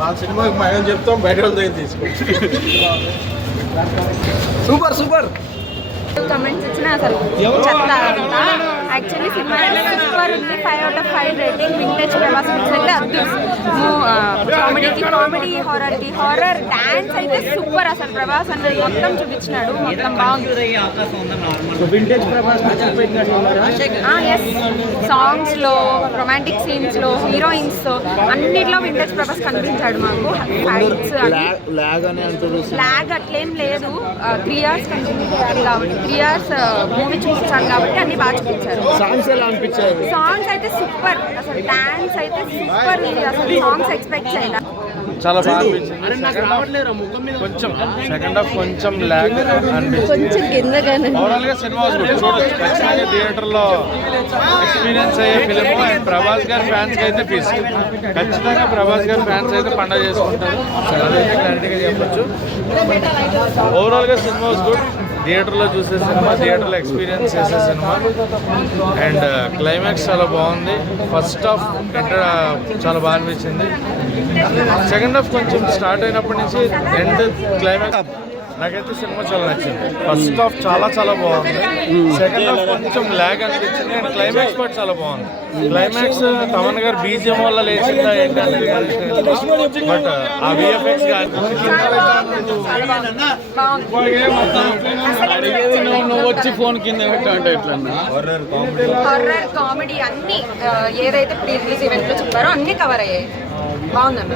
మా సినిమాకి మేము చెప్తాం, బయట వాళ్ళ దగ్గర తీసుకోండి. Super super. కమెంట్స్ ఇచ్చినా అసలు చెత్త అంతా. యాక్చువల్లీ సినిమా సూపర్ ఉంది, 5 out of 5 rating. Vintage Prabhas అయితే కామెడీకి కామెడీ, హారర్కి హారర్, డాన్స్ అయితే సూపర్. అసలు ప్రభాస్ అన్నది మొత్తం చూపించినాడు, మొత్తం బాగుంది. ఎస్, సాంగ్స్లో, రొమాంటిక్ సీన్స్లో, హీరోయిన్స్తో అన్నిట్లో వింటేజ్ ప్రభాస్ కనిపించాడు మాకు. ఫైట్స్ లాగ్ అట్లేం లేదు. 3 hours కంటిన్యూ చేయాలి కాబట్టి, 3 hours మూవీ చూపించాలి కాబట్టి అన్ని బాగా చూపించారు. సాంగ్స్ అయితే సూపర్, అసలు డాన్స్ అయితే సూపర్ ఉంది. అసలు సాంగ్స్ ఎక్స్పెక్ట్ చేయాలి. చాలా బాగా అనిపించింది. కొంచెం సెకండ్ హాఫ్ కొంచెం ల్యాగ్ అనిపించింది. ఓవరాల్ గా సినిమా చూడొచ్చు, ఖచ్చితంగా థియేటర్లో ఎక్స్పీరియన్స్ అయ్యే ఫిలిం. అండ్ ప్రభాస్ గారి ఫ్యాన్స్ అయితే పీస్, ఖచ్చితంగా ప్రభాస్ గారి ఫ్యాన్స్ అయితే పండుగ చేసుకుంటారు, అదైతే క్లారిటీగా చెప్పొచ్చు. ఓవరాల్ గా సినిమా గుడ్. థియేటర్లో చూసే సినిమా, థియేటర్లో ఎక్స్పీరియన్స్ చేసే సినిమా. అండ్ క్లైమాక్స్ చాలా బాగుంది. ఫస్ట్ హాఫ్ చాలా బాగా అనిపించింది. సెకండ్ హాఫ్ కొంచెం స్టార్ట్ అయినప్పటి నుంచి ఎండ్ క్లైమాక్స్ నాకైతే సినిమా చాలా నచ్చింది. ఫస్ట్ హాఫ్ చాలా చాలా బాగుంది, సెకండ్ హాఫ్ కొంచెం ల్యాగ్ అనిపించింది. అండ్ క్లైమాక్స్ కూడా చాలా బాగుంది. క్లైమాక్స్ తమన్ గారు బీజిఎం వల్ల లేచిందా ఏంటంటే, బట్ ఆ విఎఫ్ఎక్స్ వచ్చి ఫోన్ కింద హారర్ కామెడీ అన్ని ఏదైతే ప్రీ రిలీజ్ ఈవెంట్ లో చెప్పారో అన్ని కవర్ అయ్యాయి. బాగుందన్న,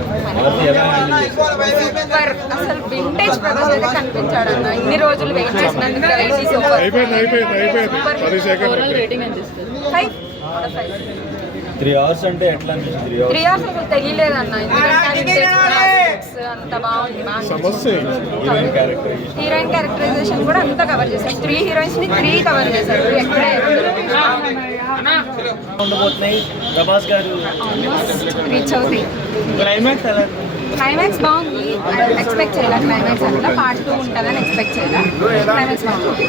సూపర్. అసలు వింటేజ్ ప్రభాస్ అయితే కనిపించాడు అన్న. ఇన్ని రోజులు వెయిట్ చేసినందుకు 3 hours అంటే ఎట్లా అనిపిస్తుంది? 3 hours అసలు తెలియలేదన్న. అంత బాగుంది. హీరోయిన్ క్యారెక్టరైజేషన్ కూడా అంతా కవర్ చేశారు. 3 heroines ని 3 కవర్ చేశారు. ఎక్కడే ప్రభాస్ గారు రీచ్ అవుతాయి. క్లైమాక్స్ బాగుంది, ఎక్స్పెక్ట్ చేయాలి. క్లైమాక్స్ అంతా పార్ట్ 2 ఉంటుందని ఎక్స్పెక్ట్ చేయాలి. క్లైమాక్స్ బాగుంది.